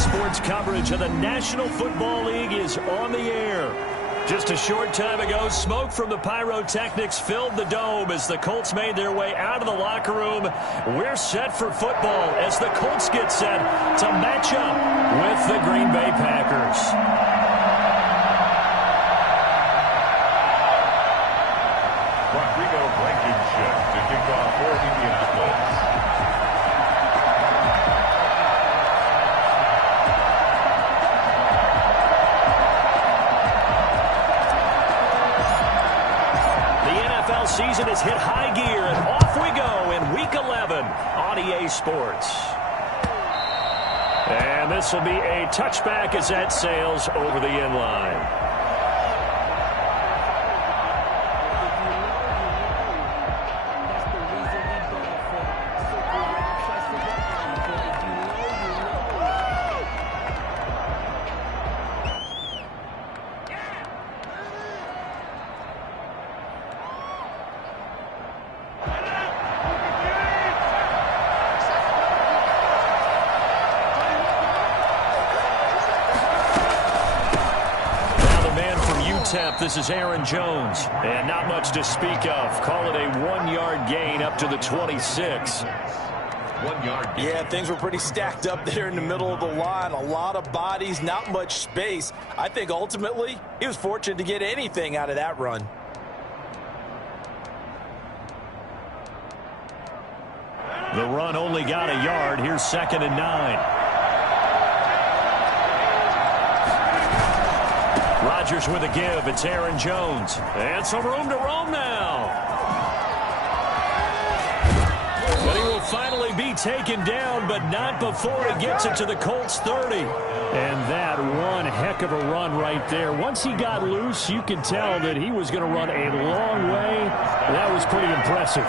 Sports coverage of the National Football League is on the air. Just a short time ago, smoke from the pyrotechnics filled the dome as the Colts made their way out of the locker room. We're set for football as the Colts get set to match up with the Green Bay Packers. To kick off for Indianapolis. The NFL season has hit high gear, and off we go in Week 11 on EA Sports. And this will be a touchback as that sails over the end line. This is Aaron Jones, and not much to speak of. Call it a 1-yard gain up to the 26. 1 yard gain. Yeah, things were pretty stacked up there in the middle of the line. A lot of bodies, not much space. I think ultimately he was fortunate to get anything out of that run. The run only got a yard. Here's 2nd and 9. Rodgers with a give. It's Aaron Jones. And some room to roam now. But he will finally be taken down, but not before he gets it to the Colts 30. And that one heck of a run right there. Once he got loose, you could tell that he was going to run a long way. That was pretty impressive.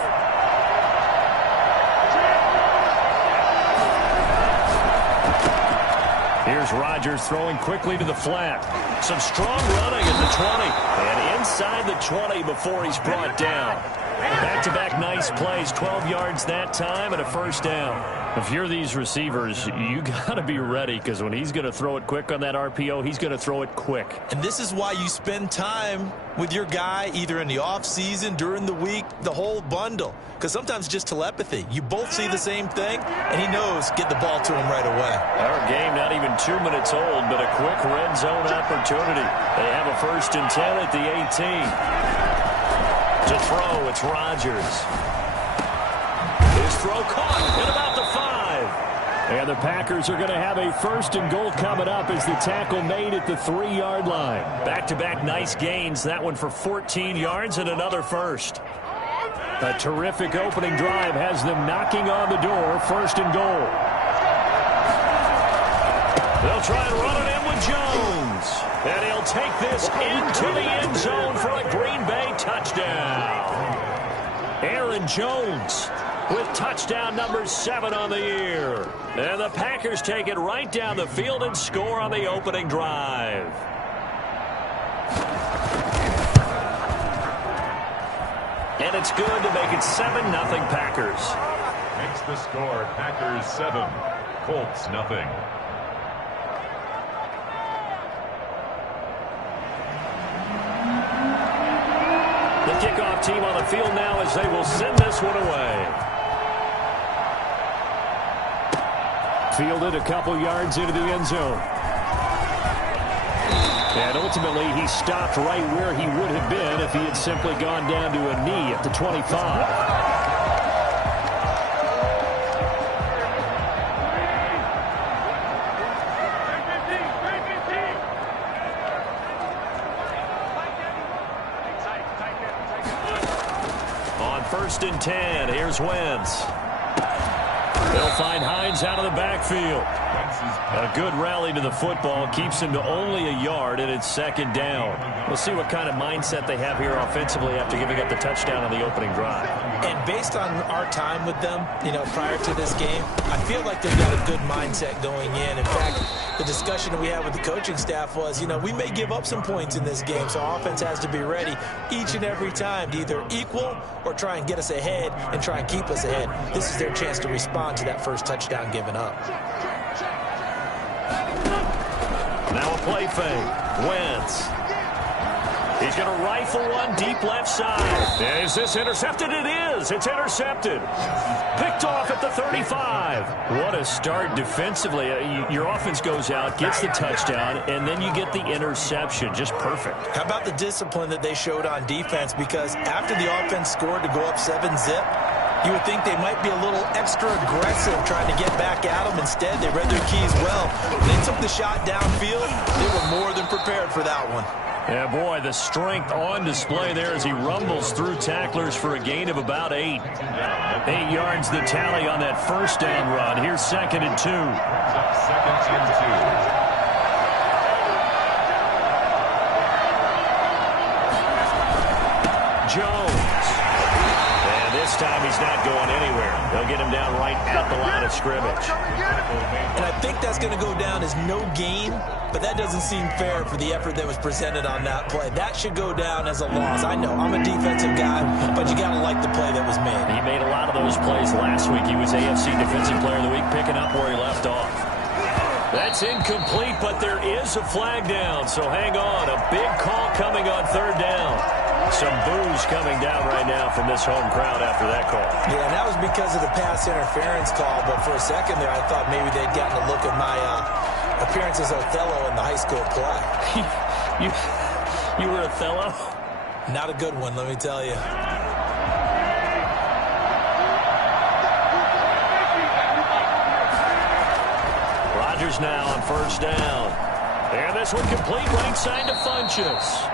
Here's Rodgers throwing quickly to the flat. Some strong running at the 20. And inside the 20 before he's brought down. Back-to-back nice plays. 12 yards that time and a first down. If you're these receivers, you got to be ready, because when he's going to throw it quick on that RPO, he's going to throw it quick. And this is why you spend time with your guy either in the offseason, during the week, the whole bundle. Because sometimes it's just telepathy. You both see the same thing, and he knows get the ball to him right away. Our game not even 2 minutes old, but a quick red zone opportunity. They have a 1st and 10 at the 18. To throw, it's Rodgers. His throw caught at about the 5. And the Packers are going to have a 1st and goal coming up as the tackle made at the 3-yard line. Back-to-back nice gains. That one for 14 yards and another first. A terrific opening drive has them knocking on the door. 1st and goal. They'll try and run it in with Jones. And he'll take this into the end zone for a Green Bay touchdown. Aaron Jones with touchdown number 7 on the year. And the Packers take it right down the field and score on the opening drive. And it's good to make it 7-0 Packers. Makes the score Packers 7, Colts nothing. The kickoff team on the field now as they will send this one away. Fielded a couple yards into the end zone. And ultimately, he stopped right where he would have been if he had simply gone down to a knee at the 25. On 1st and 10, here's Wentz. They'll find Hines out of the backfield. A good rally to the football keeps him to only a yard, and it's 2nd down. We'll see what kind of mindset they have here offensively after giving up the touchdown on the opening drive. And based on our time with them, prior to this game, I feel like they've got a good mindset going in. In fact, the discussion that we had with the coaching staff was, we may give up some points in this game, so offense has to be ready each and every time to either equal or try and get us ahead and try and keep us ahead. This is their chance to respond to that first touchdown given up. Now a play fake. Wentz. He's going to rifle one deep left side. Is this intercepted? It is. It's intercepted. Picked off at the 35. What a start defensively. Your offense goes out, gets the touchdown, and then you get the interception. Just perfect. How about the discipline that they showed on defense? Because after the offense scored to go up 7-zip, you would think they might be a little extra aggressive trying to get back at them. Instead, they read their keys well. They took the shot downfield. They were more than prepared for that one. Yeah, boy, the strength on display there as he rumbles through tacklers for a gain of about 8. 8 yards the tally on that first down run. Here's 2nd and 2. Second and 2. Jones. And this time he's not going anywhere. They'll get him down right at the line of scrimmage. And I think that's going to go down as no gain, but that doesn't seem fair for the effort that was presented on that play. That should go down as a loss. I know, I'm a defensive guy, but you got to like the play that was made. He made a lot of those plays last week. He was AFC Defensive Player of the Week, picking up where he left off. That's incomplete, but there is a flag down, so hang on. A big call coming on 3rd down. Some boos coming down right now from this home crowd after that call. Yeah, and that was because of the pass interference call, but for a second there I thought maybe they'd gotten a look at my appearance as Othello in the high school play. You were Othello? Not a good one, let me tell you. Rodgers now on 1st down. And this one complete right side to Funchess.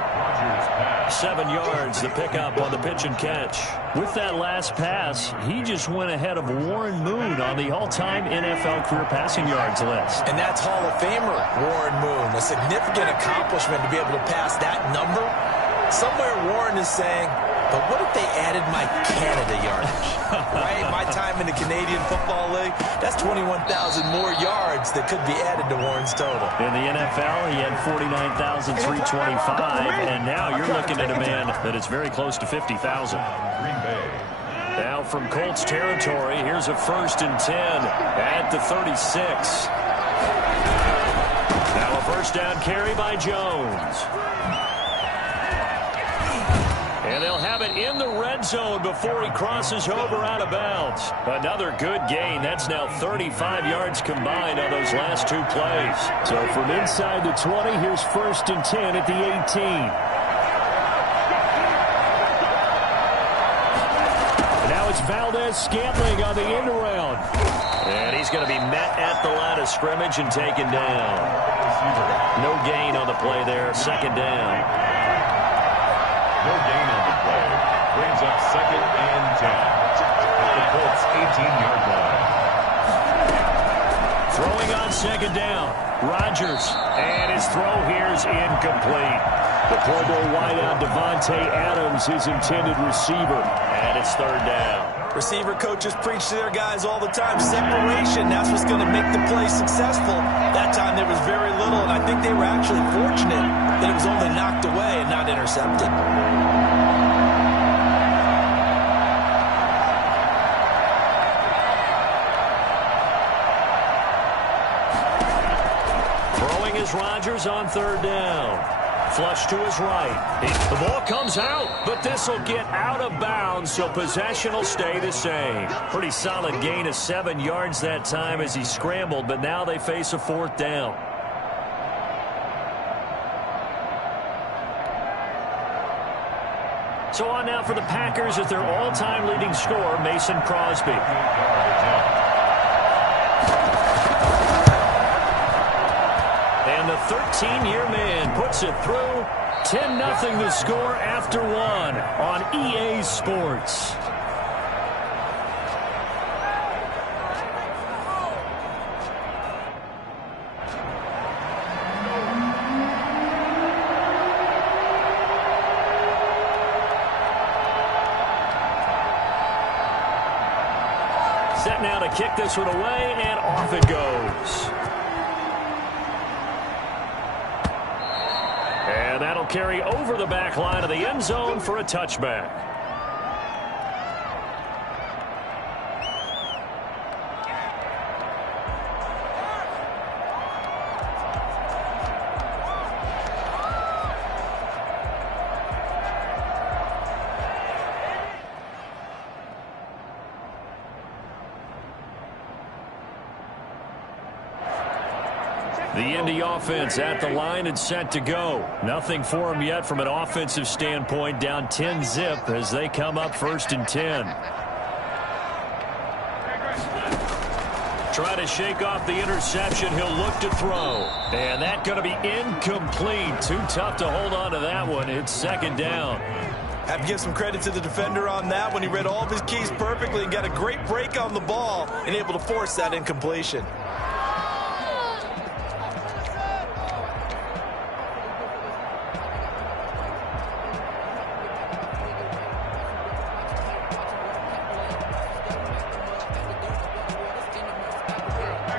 7 yards, the pickup on the pitch and catch. With that last pass, he just went ahead of Warren Moon on the all-time NFL career passing yards list. And that's Hall of Famer Warren Moon. A significant accomplishment to be able to pass that number. Somewhere Warren is saying, but what if they added my Canada yardage? Right? My time in the Canadian Football League, that's 21,000 more yards that could be added to Warren's total. In the NFL, he had 49,325, and now you're looking at a man that is very close to 50,000. Green Bay. Now from Colts territory, here's a 1st and 10 at the 36. Now a 1st down carry by Jones. And they'll have it in the red zone before he crosses over out of bounds. Another good gain. That's now 35 yards combined on those last 2 plays. So from inside the 20, here's 1st and 10 at the 18. Now it's Valdez-Scantling on the end around. And he's going to be met at the line of scrimmage and taken down. No gain on the play there. 2nd down. No gain on the play. Brings up 2nd and 10. At the Colts 18-yard line. Throwing on 2nd down. Rodgers. And his throw here is incomplete. The Pro Bowl wideout Devontae Adams, his intended receiver. And it's 3rd down. Receiver coaches preach to their guys all the time. Separation, that's what's going to make the play successful. That time there was very little, and I think they were actually fortunate that it was only knocked away and not intercepted. Throwing is Rodgers on 3rd down. Flush to his right. The ball comes out, but this will get out of bounds, so possession will stay the same. Pretty solid gain of 7 yards that time as he scrambled, but now they face a 4th down. So on now for the Packers at their all-time leading scorer, Mason Crosby. And the 13-year man puts it through. 10-0 the score after 1 on EA Sports. Set now to kick this one away, and off it goes. And that'll carry over the back line of the end zone for a touchback. The Indy offense at the line and set to go. Nothing for them yet from an offensive standpoint. Down 10-zip as they come up 1st and 10. Try to shake off the interception. He'll look to throw. And that's going to be incomplete. Too tough to hold on to that one. It's 2nd down. Have to give some credit to the defender on that one. He read all of his keys perfectly and got a great break on the ball and able to force that incompletion.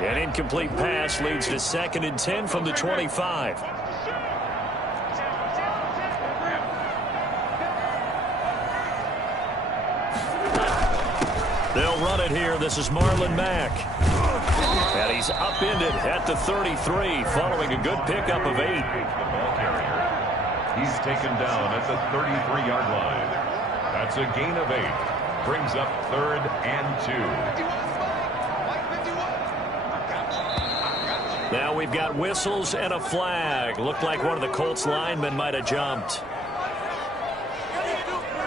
An incomplete pass leads to 2nd and 10 from the 25. They'll run it here. This is Marlon Mack. And he's upended at the 33 following a good pickup of 8. He's taken down at the 33-yard line. That's a gain of 8. Brings up 3rd and 2. Now we've got whistles and a flag. Looked like one of the Colts linemen might have jumped.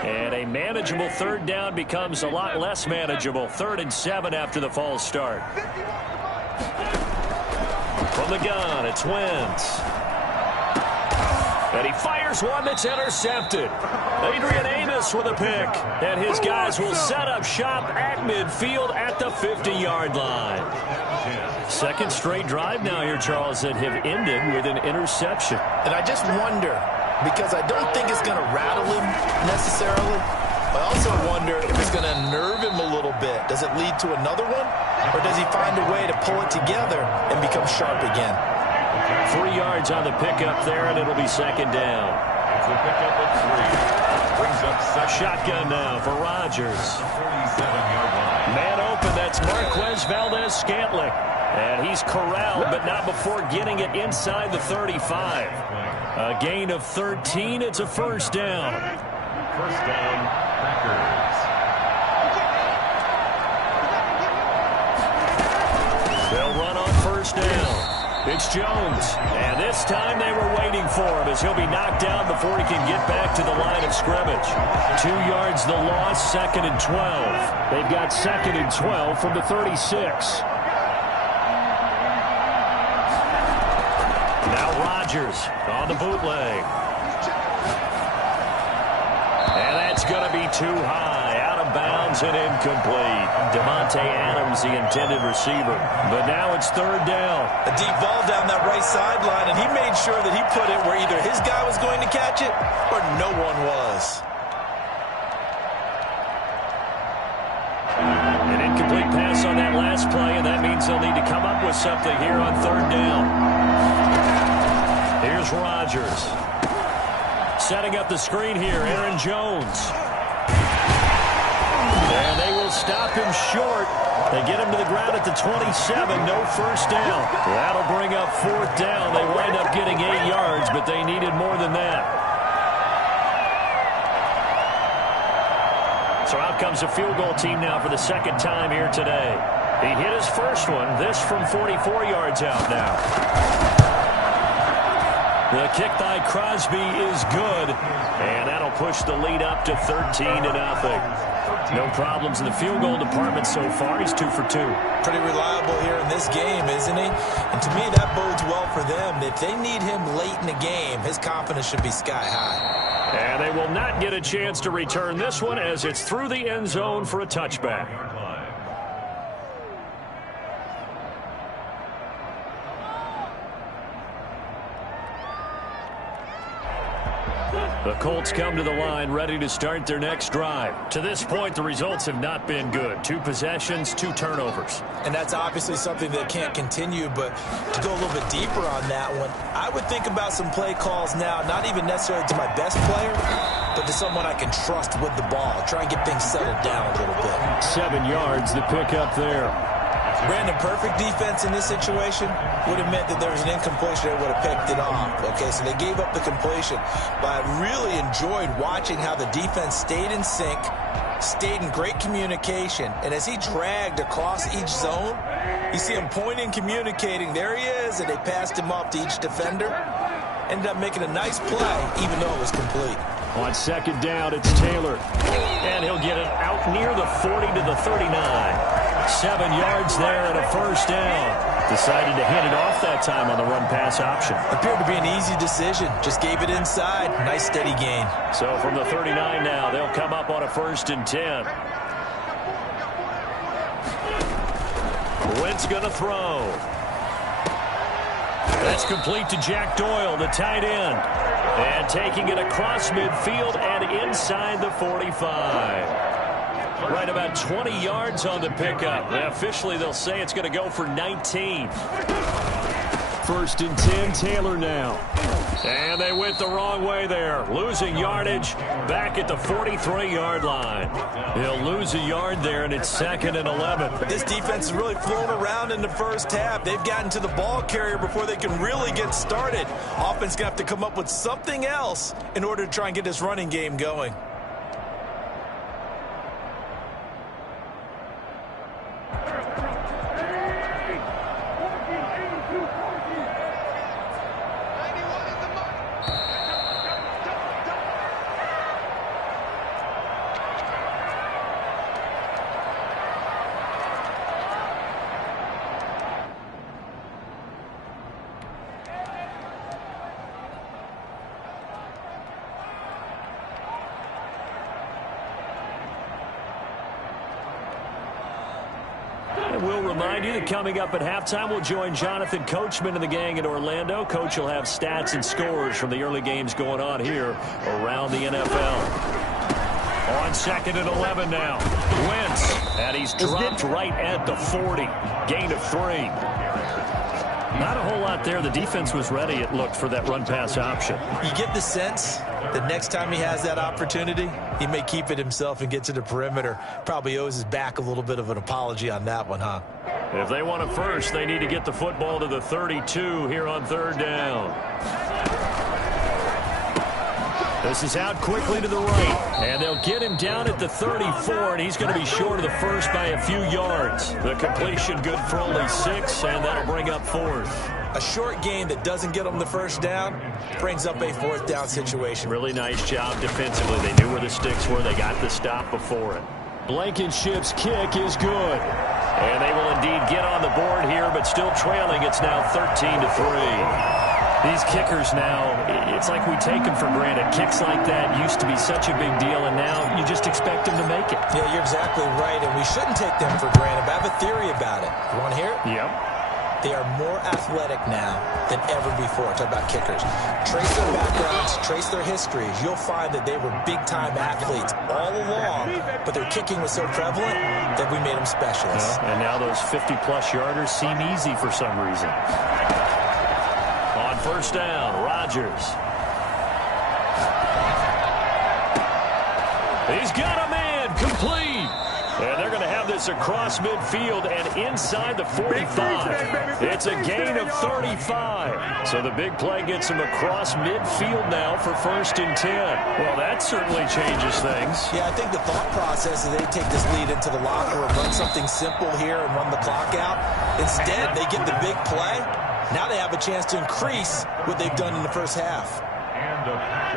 And a manageable 3rd down becomes a lot less manageable. 3rd and 7 after the false start. From the gun, it's Wentz. And he fires one that's intercepted. Adrian Amos with a pick. And his guys will set up shop at midfield at the 50-yard line. 2nd straight drive now here, Charles, that have ended with an interception. And I just wonder, because I don't think it's going to rattle him necessarily. I also wonder if it's going to nerve him a little bit. Does it lead to another one? Or does he find a way to pull it together and become sharp again? 3 yards on the pickup there, and it'll be 2nd down. It's a pickup of 3. Brings up 2nd. Shotgun now for Rodgers. 47-yard line. Man open, that's Marquez Valdez-Scantling. And he's corralled, but not before getting it inside the 35. A gain of 13. It's a 1st down. 1st down, Packers. They'll run on 1st down. It's Jones. And this time they were waiting for him as he'll be knocked down before he can get back to the line of scrimmage. 2 yards the loss, 2nd and 12. They've got 2nd and 12 from the 36. Rodgers on the bootleg. And that's going to be too high. Out of bounds and incomplete. Devontae Adams, the intended receiver. But now it's 3rd down. A deep ball down that right sideline, and he made sure that he put it where either his guy was going to catch it or no one was. An incomplete pass on that last play, and that means they'll need to come up with something here on 3rd down. Here's Rodgers. Setting up the screen here, Aaron Jones. And they will stop him short. They get him to the ground at the 27. No 1st down. That'll bring up 4th down. They wind up getting 8 yards, but they needed more than that. So out comes the field goal team now for the 2nd time here today. He hit his first one. This from 44 yards out now. The kick by Crosby is good, and that'll push the lead up to 13-0. No problems in the field goal department so far. He's 2 for 2. Pretty reliable here in this game, isn't he? And to me, that bodes well for them. If they need him late in the game, his confidence should be sky high. And they will not get a chance to return this one as it's through the end zone for a touchback. The Colts come to the line ready to start their next drive. To this point, the results have not been good. 2 possessions, 2 turnovers. And that's obviously something that can't continue, but to go a little bit deeper on that one, I would think about some play calls now, not even necessarily to my best player, but to someone I can trust with the ball. Try and get things settled down a little bit. 7 yards, the pickup there. Brandon, perfect defense in this situation would have meant that there was an incompletion that would have picked it off. Okay, so they gave up the completion. But I really enjoyed watching how the defense stayed in sync, stayed in great communication, and as he dragged across each zone, You see him pointing, communicating. There he is, and they passed him off to each defender. Ended up making a nice play, even though it was complete. On second down, it's Taylor. And he'll get it out near the 40 to the 39. 7 yards there and a first down. Decided to hand it off that time on the run-pass option. Appeared to be an easy decision. Just gave it inside. Nice steady gain. So from the 39 now, they'll come up on a 1st and 10. Wentz going to throw. That's complete to Jack Doyle, the tight end. And taking it across midfield and inside the 45. Right about 20 yards on the pickup. Now, officially, they'll say it's going to go for 19. 1st and 10, Taylor now. And they went the wrong way there. Losing yardage back at the 43-yard line. He'll lose a yard there, and it's 2nd and 11. This defense is really flown around in the first half. They've gotten to the ball carrier before they can really get started. Offense going to have to come up with something else in order to try and get this running game going. We'll remind you that coming up at halftime, we'll join Jonathan Coachman and the gang in Orlando. Coach will have stats and scores from the early games going on here around the NFL. On 2nd and 11 now. Wentz, and he's dropped right at the 40. Gain of 3. Not a whole lot there. The defense was ready, it looked, for that run-pass option. You get the sense that next time he has that opportunity, he may keep it himself and get to the perimeter. Probably owes his back a little bit of an apology on that one, huh? If they want it first, they need to get the football to the 32 here on 3rd down. This is out quickly to the right, and they'll get him down at the 34, and he's going to be short of the first by a few yards. The completion good for only 6, and that'll bring up 4th. A short gain that doesn't get them the first down brings up a 4th down situation. Really nice job defensively. They knew where the sticks were. They got the stop before it. Blankenship's kick is good. And they will indeed get on the board here, but still trailing. It's now 13-3. These kickers now, it's like we take them for granted. Kicks like that used to be such a big deal, and now you just expect them to make it. Yeah, you're exactly right, and we shouldn't take them for granted. But I have a theory about it. You want to hear it? Yep. They are more athletic now than ever before. Talk about kickers. Trace their backgrounds, trace their histories. You'll find that they were big-time athletes all along, but their kicking was so prevalent that we made them specialists. Yeah, and now those 50-plus yarders seem easy for some reason. On 1st down, Rodgers. He's got a man, complete. And they're going to have this across midfield and inside the 45. It's a gain of 35. So the big play gets him across midfield now for 1st and 10. Well, that certainly changes things. Yeah, I think the thought process is they take this lead into the locker room, run something simple here and run the clock out. Instead, they get the big play. Now they have a chance to increase what they've done in the first half.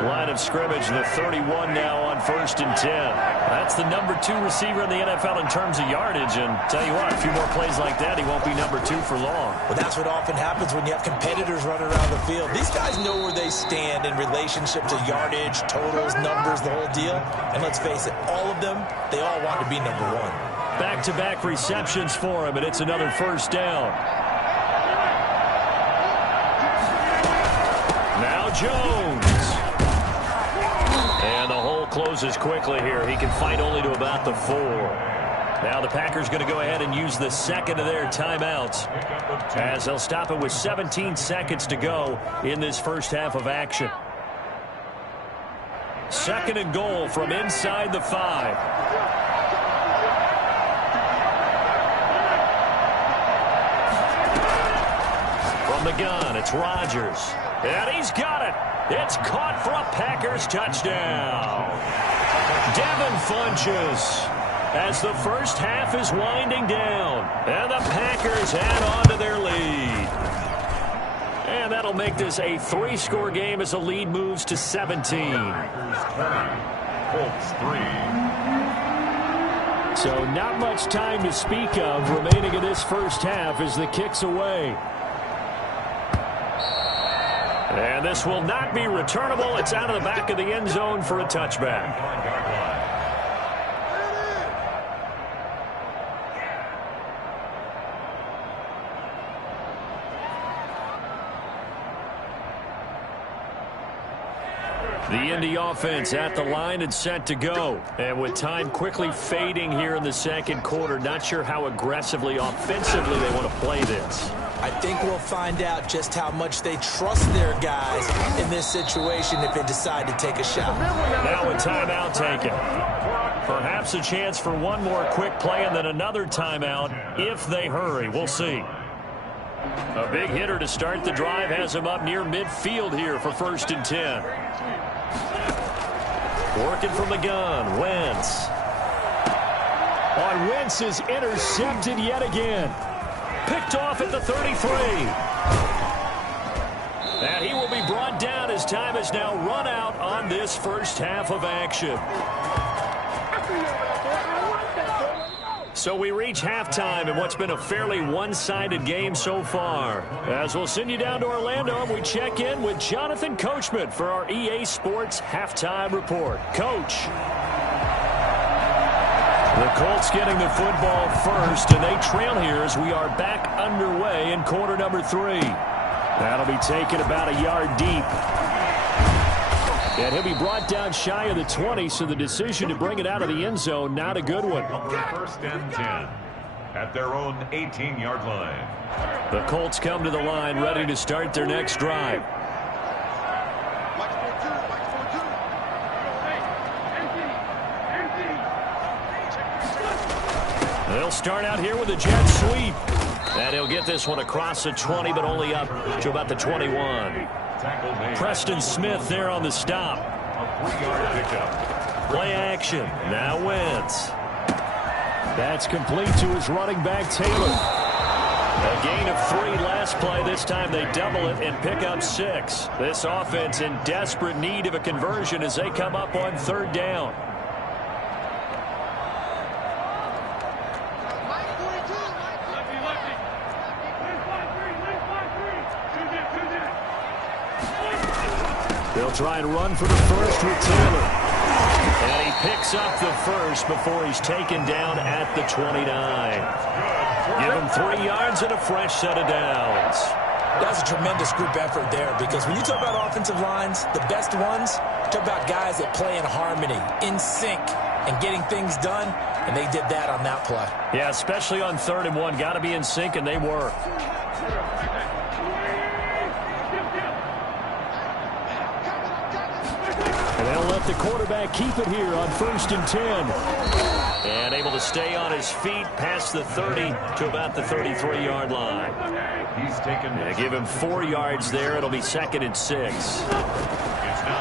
Line of scrimmage, the 31 now on 1st and 10. That's the number 2 receiver in the NFL in terms of yardage. And tell you what, a few more plays like that, he won't be number 2 for long. Well, that's what often happens when you have competitors running around the field. These guys know where they stand in relationship to yardage, totals, numbers, the whole deal. And let's face it, all of them, they all want to be number 1. Back-to-back receptions for him, and it's another 1st down. Now Jones. And the hole closes quickly here. He can fight only to about the 4. Now the Packers going to go ahead and use the second of their timeouts, as they'll stop it with 17 seconds to go in this first half of action. 2nd and goal from inside the 5. From the gun, it's Rodgers. And he's got it. It's caught for a Packers touchdown. Devin Funchess. as the first half is winding down. And the Packers add on to their lead. And that'll make this a 3-score game as the lead moves to 17. Colts 3. So not much time to speak of remaining in this first half as the kick's away. And this will not be returnable. It's out of the back of the end zone for a touchback. The Indy offense at the line and set to go. And with time quickly fading here in the second quarter, not sure how aggressively, offensively they want to play this. I think we'll find out just how much they trust their guys in this situation if they decide to take a shot. Now a timeout taken. Perhaps a chance for one more quick play and then another timeout if they hurry. We'll see. A big hitter to start the drive has him up near midfield here for 1st and 10. Working from the gun, Wentz. Wentz is intercepted yet again. Picked off at the 33. And he will be brought down as time has now run out on this first half of action. So we reach halftime in what's been a fairly one-sided game so far. As we'll send you down to Orlando, and we check in with Jonathan Coachman for our EA Sports Halftime Report. Coach. The Colts getting the football first, and they trail here as we are back underway in quarter number 3. That'll be taken about a yard deep. And he'll be brought down shy of the 20, so the decision to bring it out of the end zone, not a good one. 1st and 10 at their own 18-yard line. The Colts come to the line ready to start their next drive. They'll start out here with a jet sweep. And he'll get this one across the 20, but only up to about the 21. Preston Smith there on the stop. A 3-yard pickup. Play action. Now Wentz. That's complete to his running back, Taylor. A gain of 3 last play. This time they double it and pick up 6. This offense in desperate need of a conversion as they come up on 3rd down. They'll try and run for the first with Taylor. And he picks up the first before he's taken down at the 29. Give him 3 yards and a fresh set of downs. That's a tremendous group effort there, because when you talk about offensive lines, the best ones, talk about guys that play in harmony, in sync, and getting things done, and they did that on that play. Yeah, especially on 3rd and 1. Got to be in sync, and they were. They'll let the quarterback keep it here on 1st and 10. And able to stay on his feet past the 30 to about the 33-yard line. He's taken. Give him 4 yards there. It'll be 2nd and 6.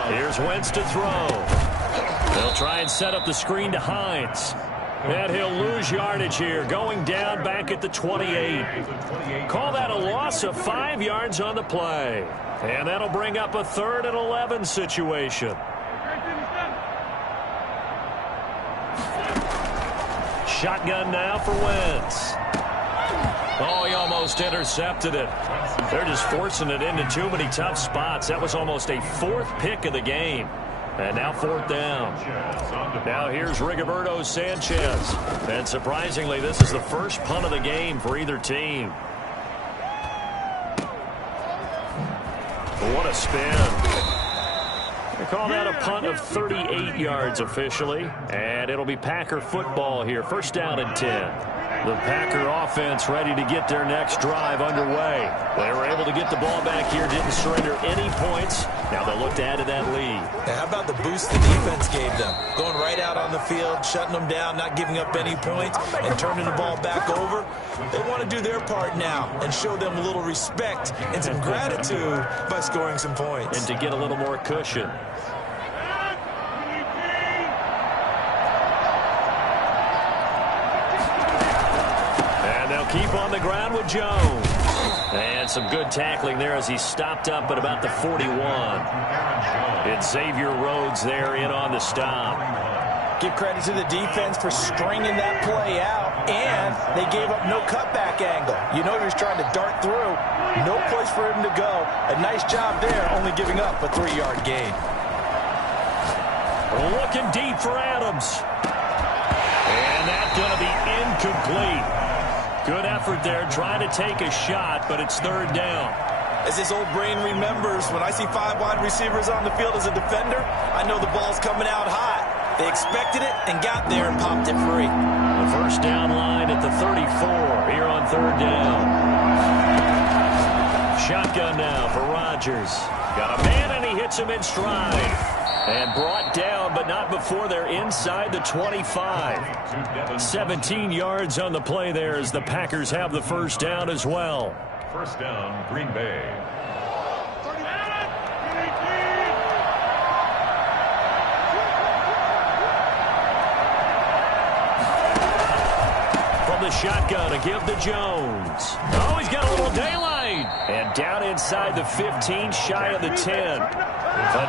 Here's Wentz to throw. They'll try and set up the screen to Hines. And he'll lose yardage here, going down back at the 28. Call that a loss of 5 yards on the play. And that'll bring up a 3rd and 11 situation. Shotgun now for Wentz. Oh, he almost intercepted it. They're just forcing it into too many tough spots. That was almost a 4th pick of the game. And now 4th down. Now here's Rigoberto Sanchez. And surprisingly, this is the first punt of the game for either team. What a spin. They call that a punt of 38 yards officially. And it'll be Packer football here. 1st down and 10. The Packer offense ready to get their next drive underway. They were able to get the ball back here, didn't surrender any points. Now they'll look to add to that lead. Now, how about the boost the defense gave them? Going right out on the field, shutting them down, not giving up any points, and turning the ball back over. They want to do their part now and show them a little respect and some gratitude by scoring some points. And to get a little more cushion. ground with Jones. And some good tackling there as he stopped up at about the 41. It's Xavier Rhodes there in on the stop. Give credit to the defense for stringing that play out, and they gave up no cutback angle. You know he was trying to dart through. No place for him to go. A nice job there, only giving up a 3-yard gain. Looking deep for Adams. And that's going to be incomplete. Good effort there, trying to take a shot, but it's third down. As his old brain remembers, when I see 5 wide receivers on the field as a defender, I know the ball's coming out hot. They expected it and got there and popped it free. The first down line at the 34 here on third down. Shotgun now for Rodgers. Got a man and he hits him in stride. And brought down, but not before they're inside the 25. 17 yards on the play there as the Packers have the first down as well. First down, Green Bay. From the shotgun to give to Jones. Oh, he's got a little daylight. And down inside the 15, shy of the 10.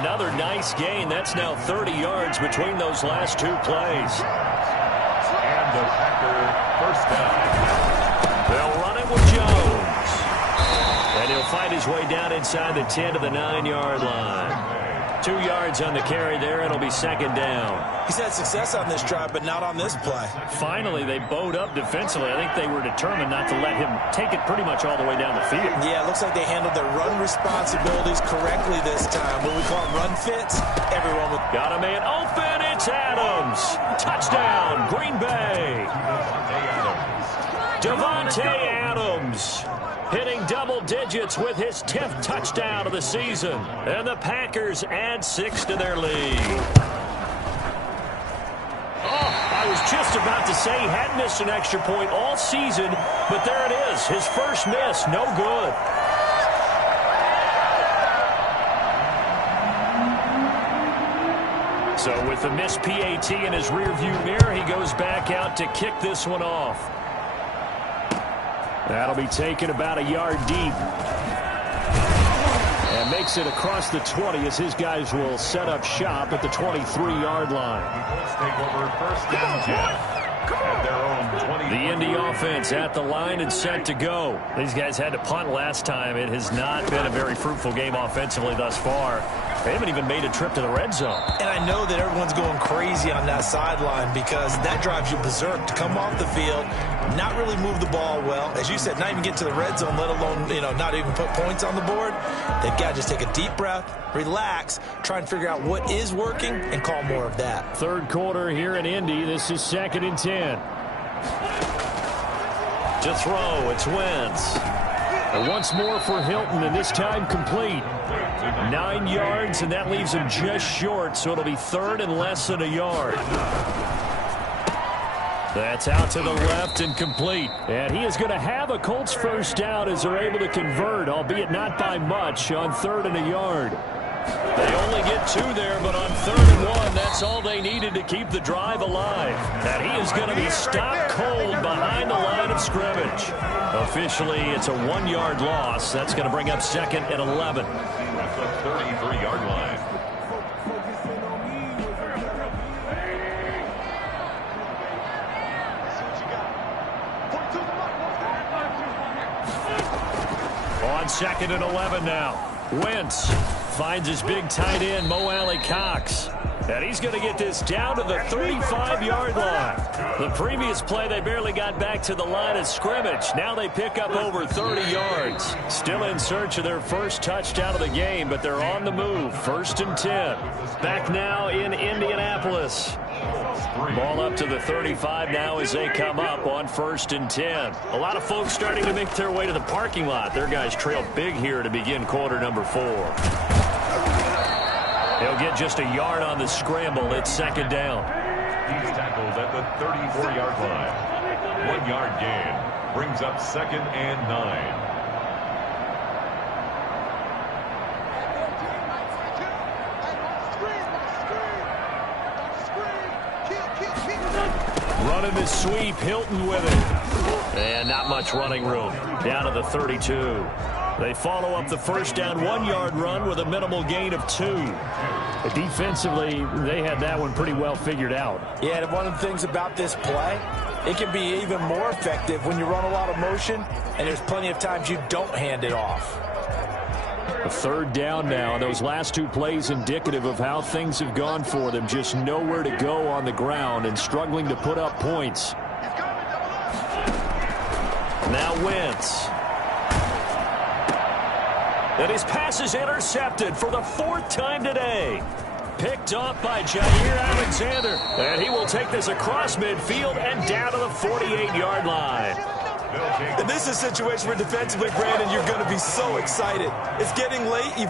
Another nice gain. That's now 30 yards between those last 2 plays. And the Packer first down. They'll run it with Jones. And he'll fight his way down inside the 10 to the 9-yard line. 2 yards on the carry there. It'll be second down. He's had success on this drive, but not on this play. Finally, they bowed up defensively. I think they were determined not to let him take it pretty much all the way down the field. Yeah, it looks like they handled their run responsibilities correctly this time. What we call run fits, everyone with... Got a man open. It's Adams. Touchdown, Green Bay. Davante Adams. Hitting double digits with his 10th touchdown of the season. And the Packers add 6 to their lead. I was just about to say he hadn't missed an extra point all season, but there it is. His first miss, no good. So with the missed PAT in his rearview mirror, he goes back out to kick this one off. That'll be taken about a yard deep. And makes it across the 20 as his guys will set up shop at the 23-yard line. Let's take over first down 10 at their own 20. The Indy offense at the line and set to go. These guys had to punt last time. It has not been a very fruitful game offensively thus far. They haven't even made a trip to the red zone. And I know that everyone's going crazy on that sideline because that drives you berserk to come off the field, not really move the ball well. As you said, not even get to the red zone, let alone, not even put points on the board. They've got to just take a deep breath, relax, try and figure out what is working, and call more of that. Third quarter here in Indy. This is 2nd and 10. To throw, it's Wentz. Once more for Hilton, and this time complete. 9 yards, and that leaves him just short, so it'll be third and less than a yard. That's out to the left and complete. And he is going to have a Colts first down as they're able to convert, albeit not by much, on 3rd and a yard. They only get 2 there, but on 3rd and 1, that's all they needed to keep the drive alive. And he is going to be stopped cold behind the line of scrimmage. Officially, it's a 1-yard loss. That's going to bring up 2nd and 11. At the 33-yard line. On 2nd and 11 now. Wentz finds his big tight end, Mo Alley Cox. And he's going to get this down to the 35-yard line. The previous play, they barely got back to the line of scrimmage. Now they pick up over 30 yards. Still in search of their first touchdown of the game, but they're on the move. 1st and 10. Back now in Indianapolis. Ball up to the 35 now as they come up on 1st and 10. A lot of folks starting to make their way to the parking lot. Their guys trail big here to begin quarter number 4. He'll get just a yard on the scramble. It's 2nd down. He's tackled at the 34-yard line. 1-yard gain brings up 2nd and 9. Running the sweep, Hilton with it. And not much running room. Down to the 32. They follow up the first down 1-yard run with a minimal gain of 2. But defensively, they had that one pretty well figured out. Yeah, and one of the things about this play, it can be even more effective when you run a lot of motion, and there's plenty of times you don't hand it off. A third down now, and those last 2 plays indicative of how things have gone for them. Just nowhere to go on the ground and struggling to put up points. Now Wentz. And his pass is intercepted for the 4th time today. Picked off by Jair Alexander. And he will take this across midfield and down to the 48-yard line. And this is a situation where defensively, Brandon, you're going to be so excited. It's getting late. You've